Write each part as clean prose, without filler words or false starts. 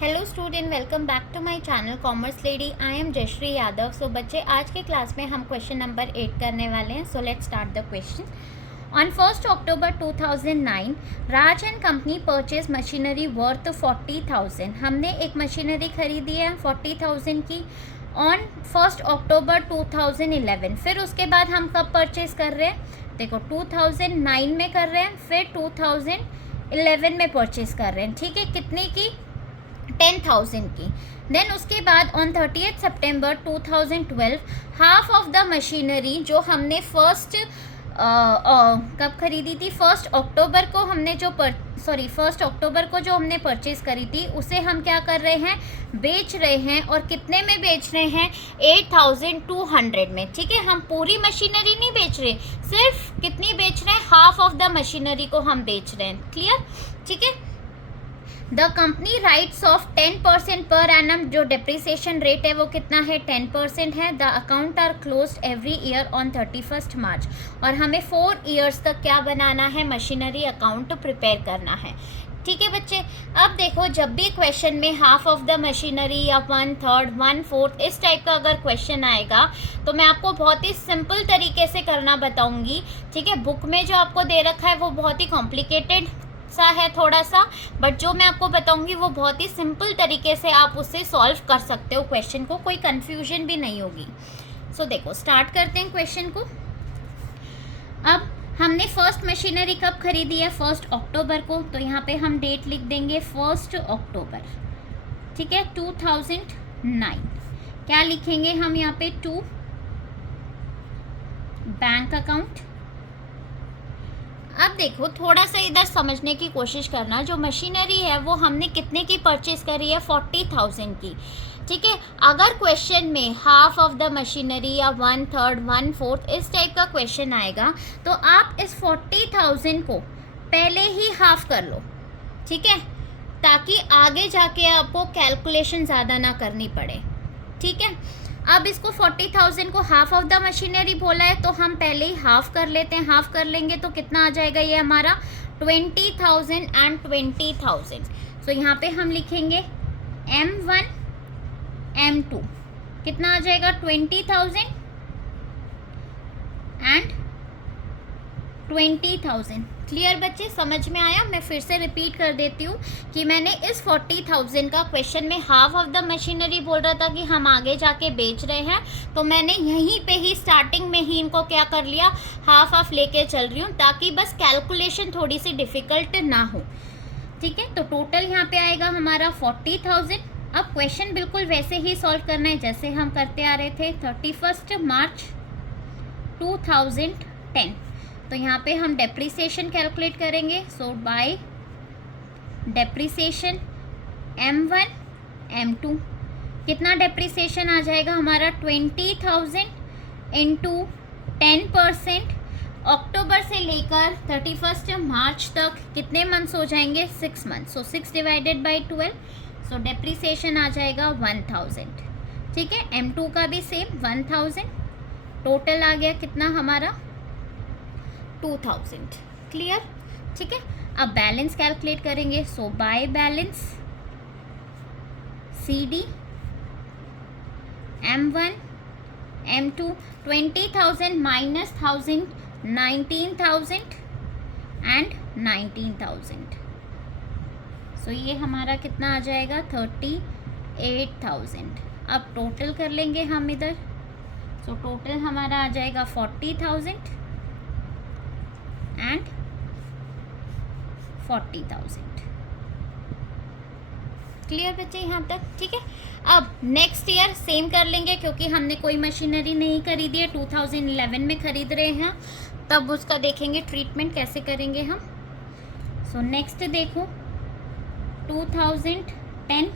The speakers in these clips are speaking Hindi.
Hello student, welcome back to my channel commerce lady. I am Jayshree Yadav. So बच्चे, आज के क्लास में हम क्वेश्चन नंबर 8 करने वाले हैं। So let's start the question. On 1 October 2009 Raj and company purchase machinery worth 40,000। हमने एक मशीनरी खरीदी है 40,000 की ऑन 1 October 2011। फिर उसके बाद हम कब परचेज कर रहे हैं? देखो, 2009 में कर रहे हैं, फिर 2011 में परचेज कर रहे हैं। ठीक है, कितने की? 10,000 की। देन उसके बाद on 30 September 2012 half of the machinery जो हमने कब खरीदी थी? 1 अक्टूबर को हमने 1 अक्टूबर को जो हमने परचेज करी थी उसे हम क्या कर रहे हैं? बेच रहे हैं। और कितने में बेच रहे हैं? 8,200 में। ठीक है, हम पूरी मशीनरी नहीं बेच रहे, सिर्फ कितनी बेच रहे हैं? हाफ ऑफ द मशीनरी को हम बेच रहे हैं। क्लियर? ठीक है। The company rights of 10% per annum. जो डिप्रिसिएशन रेट है वो कितना है? 10% है। The accounts are closed every year on 31 March. और हमें 4 ईयर्स तक क्या बनाना है? मशीनरी अकाउंट प्रिपेयर करना है। ठीक है बच्चे, अब देखो, जब भी क्वेश्चन में हाफ ऑफ द मशीनरी या 1/3, 1/4 इस टाइप का अगर क्वेश्चन आएगा तो मैं आपको बहुत ही सिंपल तरीके से करना बताऊंगी। ठीक है, बुक में जो आपको दे रखा है वो बहुत ही कॉम्प्लिकेटेड सा है थोड़ा सा, बट जो मैं आपको बताऊंगी वो बहुत ही सिंपल तरीके से आप उससे सॉल्व कर सकते हो क्वेश्चन को, कोई कंफ्यूजन भी नहीं होगी। सो देखो, स्टार्ट करते हैं क्वेश्चन को। अब हमने फर्स्ट मशीनरी कब खरीदी है? 1 अक्टूबर को। तो यहाँ पे हम डेट लिख देंगे 1 अक्टूबर। ठीक है, 2009। क्या लिखेंगे हम यहाँ पे? 2 बैंक अकाउंट। अब देखो, थोड़ा सा इधर समझने की कोशिश करना। जो मशीनरी है वो हमने कितने की परचेज करी है? 40,000 की। ठीक है, अगर क्वेश्चन में हाफ ऑफ द मशीनरी या 1/3, 1/4 इस टाइप का क्वेश्चन आएगा तो आप इस 40,000 को पहले ही हाफ कर लो। ठीक है, ताकि आगे जाके आपको कैलकुलेशन ज़्यादा ना करनी पड़े। ठीक है, अब इसको 40,000 को हाफ ऑफ द मशीनरी बोला है तो हम पहले ही हाफ कर लेते हैं। हाफ कर लेंगे तो कितना आ जाएगा? ये हमारा 20,000 एंड 20,000। सो यहाँ पे हम लिखेंगे M1 M2। कितना आ जाएगा? 20,000 एंड 20,000। क्लियर बच्चे, समझ में आया? मैं फिर से रिपीट कर देती हूँ कि मैंने इस 40,000 का क्वेश्चन में हाफ ऑफ द मशीनरी बोल रहा था कि हम आगे जाके बेच रहे हैं, तो मैंने यहीं पे ही स्टार्टिंग में ही इनको क्या कर लिया? हाफ लेके चल रही हूँ, ताकि बस कैलकुलेशन थोड़ी सी डिफ़िकल्ट ना हो। ठीक है, तो टोटल यहाँ पे आएगा हमारा 40,000। अब क्वेश्चन बिल्कुल वैसे ही सॉल्व करना है जैसे हम करते आ रहे थे। 31 मार्च 2010। तो यहाँ पे हम डेप्रिसिएशन कैलकुलेट करेंगे। So bye depreciation M1 M2 कितना डेप्रिसिएशन आ जाएगा हमारा? 20,000 इंटू 10%। अक्टूबर से लेकर 31 मार्च तक कितने मंथ्स हो जाएंगे? 6 months. So 6 divided by 12। So depreciation आ जाएगा 1,000। ठीक है, M2 का भी सेम 1,000। टोटल आ गया कितना हमारा? 2,000। क्लियर? ठीक है, अब बैलेंस कैलकुलेट करेंगे। So by balance CD M1 M2 20,000 minus 1,000 19,000 and 19,000। So ये हमारा कितना आ जाएगा? 38,000। अब टोटल कर लेंगे हम इधर। सो टोटल हमारा आ जाएगा 40,000 एंड 40,000। क्लियर बच्चे यहाँ तक? ठीक है, अब नेक्स्ट ईयर सेम कर लेंगे क्योंकि हमने कोई मशीनरी नहीं खरीदी है, 2011 में खरीद रहे हैं, तब उसका देखेंगे ट्रीटमेंट कैसे करेंगे हम। सो नेक्स्ट देखो 2010।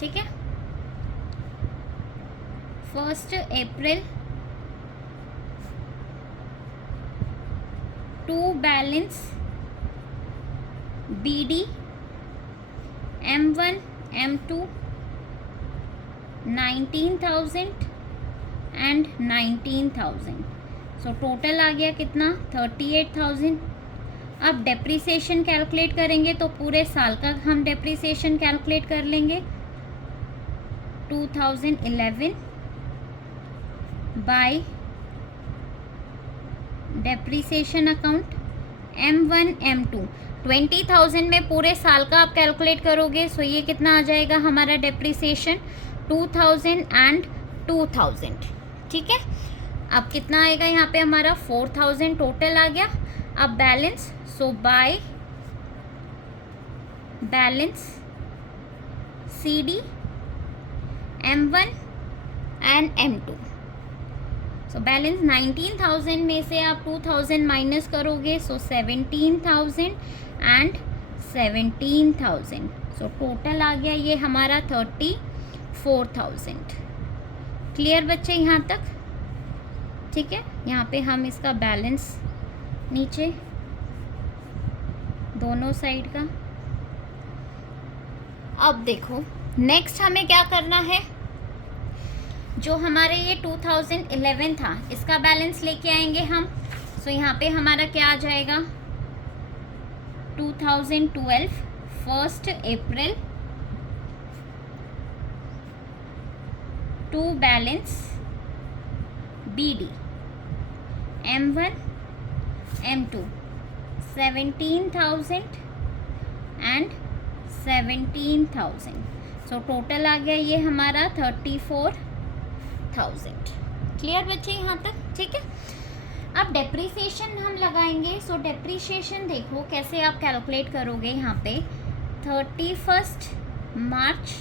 ठीक है, 1 April to balance BD M1 M2 19,000 and 19,000। So total आ गया कितना? 38,000 अब डेप्रिसिएशन कैलकुलेट करेंगे तो पूरे साल का हम डेप्रिसिएशन कैलकुलेट कर लेंगे 2011 bye depreciation account M1 M2 20,000 में पूरे साल का आप कैलकुलेट करोगे, सो ये कितना आ जाएगा हमारा डेप्रिसिएशन 2000 एंड 2000, ठीक है। अब कितना आएगा यहाँ पे हमारा 4000 टोटल आ गया। अब balance, so by balance CD M1 and M2, so balance 19,000 में से आप 2,000 माइनस करोगे, सो 17,000 एंड 17,000, सो टोटल आ गया ये हमारा 34,000। क्लियर बच्चे यहाँ तक, ठीक है। यहाँ पे हम इसका बैलेंस नीचे दोनों साइड का। अब देखो नेक्स्ट हमें क्या करना है, जो हमारे ये 2011 था इसका बैलेंस लेके आएंगे हम। सो यहाँ पे हमारा क्या आ जाएगा 2012 1 April to balance BD M1 M2 17,000 and 17,000, so total आ गया ये हमारा 34,000। क्लियर बच्चे यहाँ तक, ठीक है। अब डेप्रिसिएशन हम लगाएंगे। सो डेप्रिसिएशन देखो कैसे आप कैलकुलेट करोगे। यहाँ पे 31 मार्च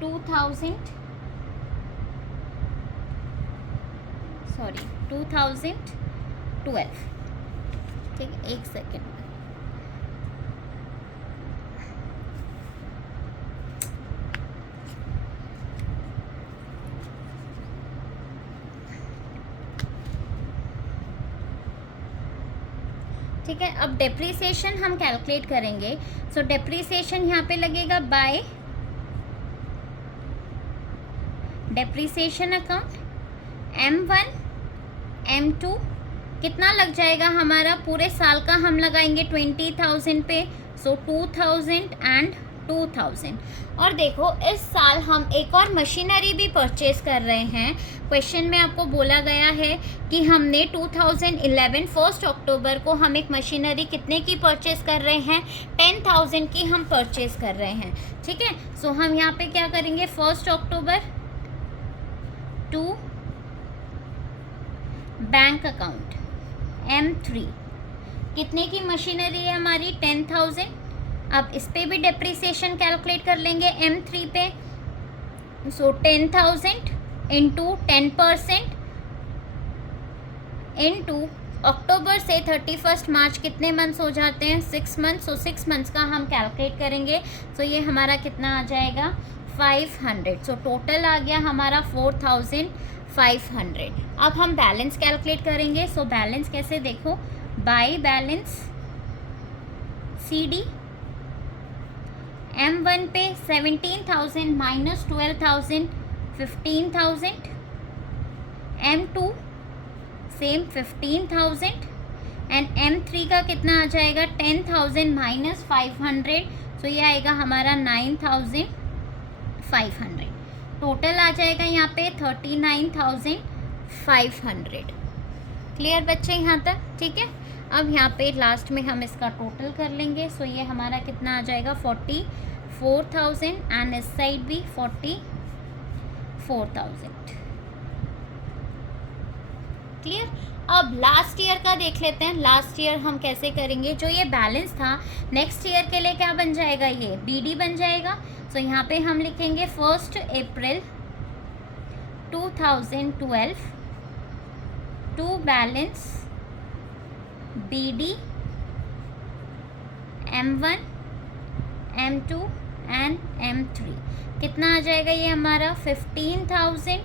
2012, ठीक है, एक सेकेंड। ठीक है, अब डेप्रिसिएशन हम कैलकुलेट करेंगे। सो डेप्रिसिएशन यहाँ पे लगेगा bye depreciation account M1 M2, कितना लग जाएगा हमारा पूरे साल का हम लगाएंगे 20,000 पे, सो 2,000 एंड 2,000। और देखो इस साल हम एक और मशीनरी भी परचेज कर रहे हैं। क्वेश्चन में आपको बोला गया है कि हमने 2011 1 अक्टूबर को हम एक मशीनरी कितने की परचेज कर रहे हैं, 10,000 की हम परचेज कर रहे हैं, ठीक है। सो हम यहाँ पे क्या करेंगे 1 अक्टूबर टू बैंक अकाउंट M3, कितने की मशीनरी है हमारी 10,000। अब इस पे भी डेप्रिसिएशन कैलकुलेट कर लेंगे M3 पे। सो 10,000 इंटू 10% इंटू अक्टूबर से 31 मार्च कितने मंथ्स हो जाते हैं 6 मंथ्स। सो 6 मंथ्स का हम कैलकुलेट करेंगे। सो ये हमारा कितना आ जाएगा 500। सो टोटल आ गया हमारा 4,500। अब हम बैलेंस कैलकुलेट करेंगे। सो बैलेंस कैसे देखो, बाय बैलेंस CD M1 पे 17,000 minus 12,000 15,000, M2 same 15,000 and M3 का कितना आ जाएगा 10,000 माइनस 500, सो ये आएगा हमारा 9,500। टोटल आ जाएगा यहाँ पे 39,500। क्लियर बच्चे यहाँ तक, ठीक है। अब यहाँ पे लास्ट में हम इसका टोटल कर लेंगे। सो ये हमारा कितना आ जाएगा 44,000 एंड इस साइड भी 44,000। क्लियर। अब लास्ट ईयर का देख लेते हैं। लास्ट ईयर हम कैसे करेंगे, जो ये बैलेंस था नेक्स्ट ईयर के लिए क्या बन जाएगा, ये BD बन जाएगा। सो यहाँ पे हम लिखेंगे 1 April 2012 to balance BD M1 M2 and M3, कितना आ जाएगा ये हमारा 15,000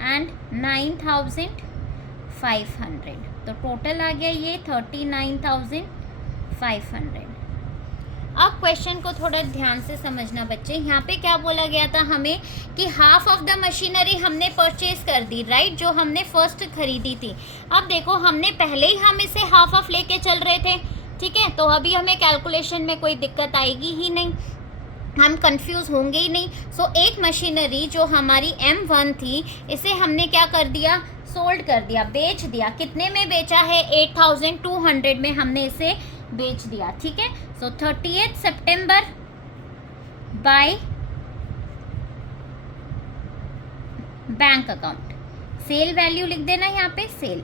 एंड 9,500। तो टोटल आ गया ये 39,500। अब क्वेश्चन को थोड़ा ध्यान से समझना बच्चे, यहाँ पे क्या बोला गया था हमें कि हाफ ऑफ द मशीनरी हमने परचेज कर दी, राइट, जो हमने फर्स्ट खरीदी थी। अब देखो हमने पहले ही हम इसे हाफ ऑफ लेके चल रहे थे, ठीक है, तो अभी हमें कैलकुलेशन में कोई दिक्कत आएगी ही नहीं, हम कंफ्यूज होंगे ही नहीं। सो एक मशीनरी जो हमारी M1 थी, इसे हमने क्या कर दिया, सोल्ड कर दिया, बेच दिया। कितने में बेचा है, 8200 में हमने इसे बेच दिया, ठीक है। सो 30 सितंबर by bank account, sale value लिख देना यहाँ पे, सेल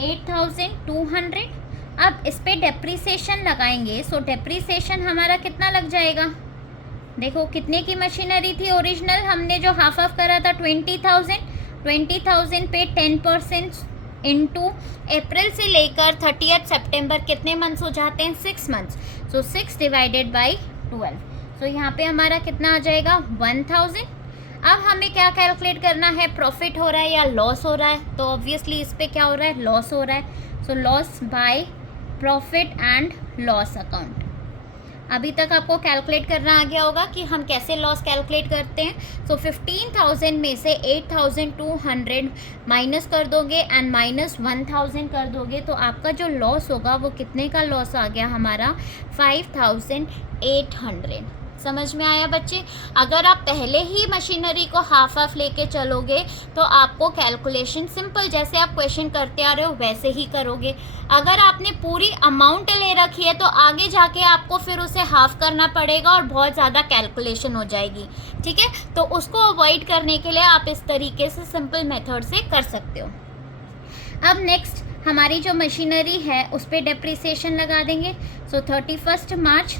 8200। अब इस पे डेप्रीसिएशन लगाएंगे, सो डेप्रीसिएशन हमारा कितना लग जाएगा, देखो कितने की मशीनरी थी ओरिजिनल, हमने जो हाफ ऑफ करा था 20,000 पे 10% इंटू अप्रैल से लेकर 30 सितंबर कितने मंथ्स हो जाते हैं, 6 मंथ्स। सो 6 डिवाइडेड बाई 12, सो यहाँ पे हमारा कितना आ जाएगा, 1000। अब हमें क्या कैलकुलेट करना है, प्रॉफिट हो रहा है या लॉस हो रहा है, तो ऑब्वियसली इस पे क्या हो रहा है, लॉस हो रहा है। So loss by profit and loss account. अभी तक आपको कैलकुलेट करना आ गया होगा कि हम कैसे लॉस कैलकुलेट करते हैं। सो 15,000 में से 8,200 माइनस कर दोगे एंड माइनस 1,000 कर दोगे, तो आपका जो लॉस होगा वो कितने का लॉस आ गया हमारा, 5,800। समझ में आया बच्चे। अगर आप पहले ही मशीनरी को हाफ ऑफ लेके चलोगे तो आपको कैलकुलेशन सिंपल, जैसे आप क्वेश्चन करते आ रहे हो वैसे ही करोगे। अगर आपने पूरी अमाउंट ले रखी है तो आगे जाके आपको फिर उसे हाफ करना पड़ेगा और बहुत ज़्यादा कैलकुलेशन हो जाएगी, ठीक है। तो उसको अवॉइड करने के लिए आप इस तरीके से सिंपल मेथड से कर सकते हो। अब नेक्स्ट हमारी जो मशीनरी है उस पर डेप्रीसिएशन लगा देंगे। सो 31 मार्च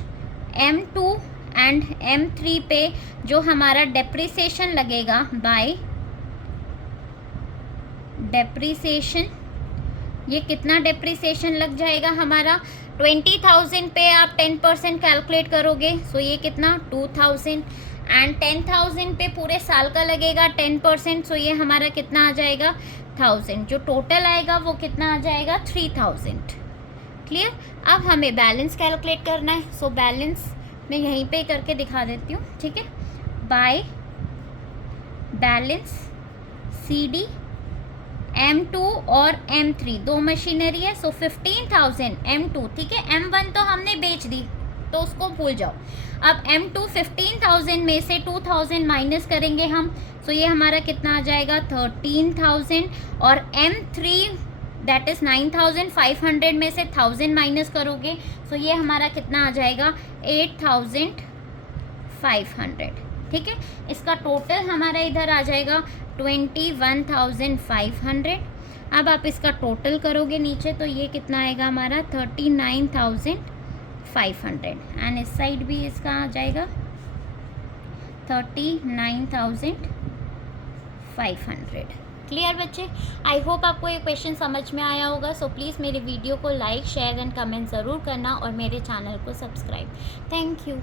M2 एंड M3 पे जो हमारा डेप्रीसिएशन लगेगा बाय डेप्रीसिएशन, ये कितना डेप्रीसिएशन लग जाएगा हमारा, 20,000 पे आप 10% कैलकुलेट करोगे, सो ये कितना 2,000 एंड 10,000 पे पूरे साल का लगेगा 10%, सो ये हमारा कितना आ जाएगा 1,000। जो टोटल आएगा वो कितना आ जाएगा 3,000। क्लियर। अब हमें बैलेंस कैलकुलेट करना है। सो बैलेंस मैं यहीं पे करके दिखा देती हूँ, ठीक है। बाय बैलेंस CD M2 और M3 दो मशीनरी है। सो 15,000 M2, ठीक है। M1 तो हमने बेच दी तो उसको भूल जाओ। अब M2 15,000 में से 2,000 माइनस करेंगे हम, सो ये हमारा कितना आ जाएगा 13,000 और M3 दैट इज़ 9,500 में से 1,000 माइनस करोगे, सो ये हमारा कितना आ जाएगा 8,500, ठीक है। इसका टोटल हमारा इधर आ जाएगा 21,500। अब आप इसका टोटल करोगे नीचे तो ये कितना आएगा हमारा 39,500 एंड इस साइड भी इसका आ जाएगा 39,500। क्लियर बच्चे। आई होप आपको ये क्वेश्चन समझ में आया होगा। सो प्लीज़ मेरे वीडियो को लाइक शेयर एंड कमेंट ज़रूर करना और मेरे चैनल को सब्सक्राइब। Thank you.